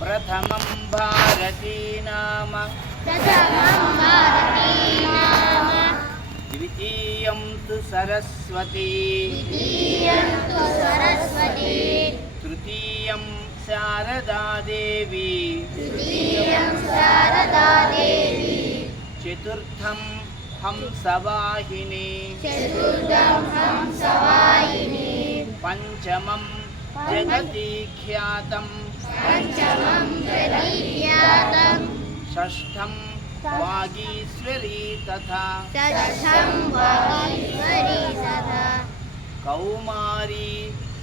प्रथमं भारती नाम द्वितीयं तु सरस्वती तृतीयं शारदा देवी चतुर्थं हंसवाहिनी पंचमं जगति ख्यातं षष्ठं वागीश्वरी तथा कौमारी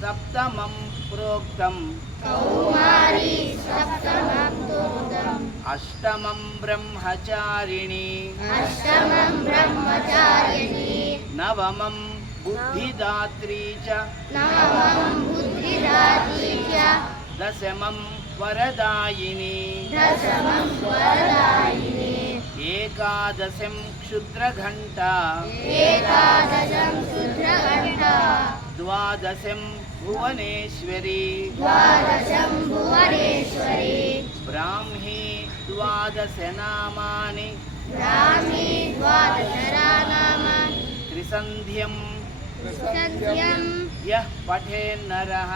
सप्तमं प्रोक्तम् अष्टमं ब्रह्मचारिणी नवमं बुद्धिदात्री च दशमं वरदायिनी एकादशं क्षुद्रघण्टा द्वादशं भुवनेश्वरी ब्राह्मी द्वादशनामानि त्रिसन्ध्यं यः पठेन्नरः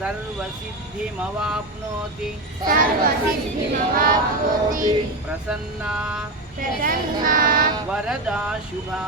सर्वसिद्धिमवाप्नोति प्रसन्ना वरदा शुभा